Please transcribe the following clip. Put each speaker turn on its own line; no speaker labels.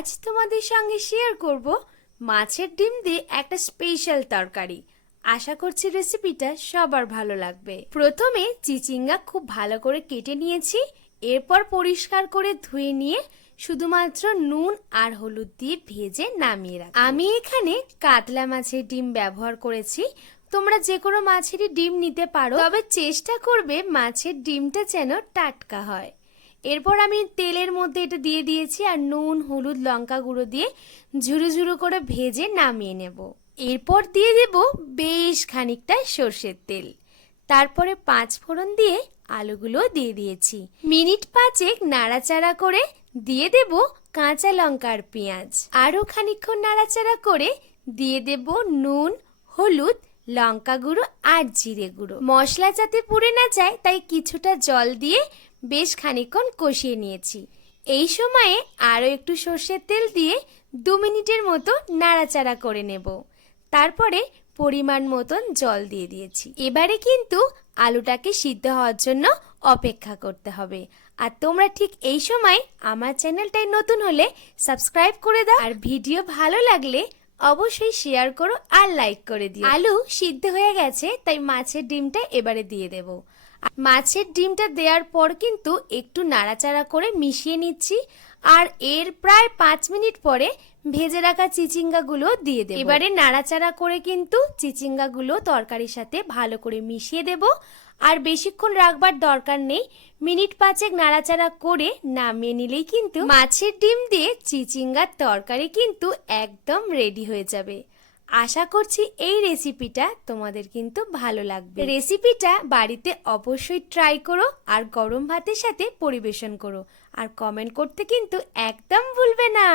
আজ তোমাদের সঙ্গে শেয়ার করব মাছের ডিম দিয়ে একটা স্পেশাল তরকারি। আশা করছি রেসিপিটা সবার ভালো লাগবে। প্রথমে চিচিঙ্গা খুব ভালো করে কেটে নিয়েছি, এরপর পরিষ্কার করে ধুয়ে নিয়ে শুধুমাত্র নুন আর হলুদ দিয়ে ভেজে নামিয়ে রাখ আমি এখানে কাতলা মাছের ডিম ব্যবহার করেছি, তোমরা যে কোনো মাছেরই ডিম নিতে পারো, তবে চেষ্টা করবে মাছের ডিমটা যেন টাটকা হয়। এরপর আমি তেলের মধ্যে এটা দিয়ে দিয়েছি আর নুন, হলুদ, লঙ্কা গুঁড়ো দিয়ে ঝুরু ঝুরু করে ভেজে নামিয়ে নেব। এরপর দিয়ে দেব বেশ খানিকটা সর্ষের তেল। তারপরে পাঁচ ফোড়ন দিয়ে আলুগুলো দিয়ে দিয়েছি। মিনিট পাঁচেক নাড়াচাড়া করে দিয়ে দেব কাঁচা লঙ্কার পেঁয়াজ। আরও খানিকক্ষণ নাড়াচাড়া করে দিয়ে দেব নুন, হলুদ লঙ্কা গুঁড়ো আর জিরে গুঁড়ো। মশলা যাতে পুড়ে না যায়, তাই কিছুটা জল দিয়ে বেশ খানিকক্ষণ কষিয়ে নিয়েছি। এই সময়ে আরও একটু সর্ষের তেল দিয়ে দু মিনিটের মতো নাড়াচাড়া করে নেব। তারপরে পরিমাণ মতন জল দিয়ে দিয়েছি। এবারে কিন্তু আলুটাকে সিদ্ধ হওয়ার জন্য অপেক্ষা করতে হবে। আর তোমরা ঠিক এই সময় আমার চ্যানেলটাই নতুন হলে সাবস্ক্রাইব করে দাও। আর ভিডিও ভালো লাগলে অবশ্যই শেয়ার করো আর লাইক করে দিও। আলু সিদ্ধ হয়ে গেছে, তাই মাছের ডিমটা এবারে দিয়ে দেব। মাছের ডিমটা দেওয়ার পর কিন্তু একটু নাড়াচাড়া করে মিশিয়ে নিচ্ছি, আর এর প্রায় পাঁচ মিনিট পরে ভেজে রাখা চিচিঙ্গাগুলো দিয়ে দেব। এবারে নাড়াচাড়া করে কিন্তু চিচিঙ্গাগুলো তরকারির সাথে ভালো করে মিশিয়ে দেব আর বেশিক্ষণ রাখবার দরকার নেই। মিনিট পাঁচেক নাড়াচাড়া করে নামিয়ে নিলেই কিন্তু মাছের ডিম দিয়ে চিচিঙ্গার তরকারি কিন্তু একদম রেডি হয়ে যাবে। আশা করছি এই রেসিপিটা তোমাদের কিন্তু ভালো লাগবে। রেসিপিটা বাড়িতে অবশ্যই ট্রাই করো আর গরম ভাতের সাথে পরিবেশন করো। আর কমেন্ট করতে কিন্তু একদম ভুলবে না।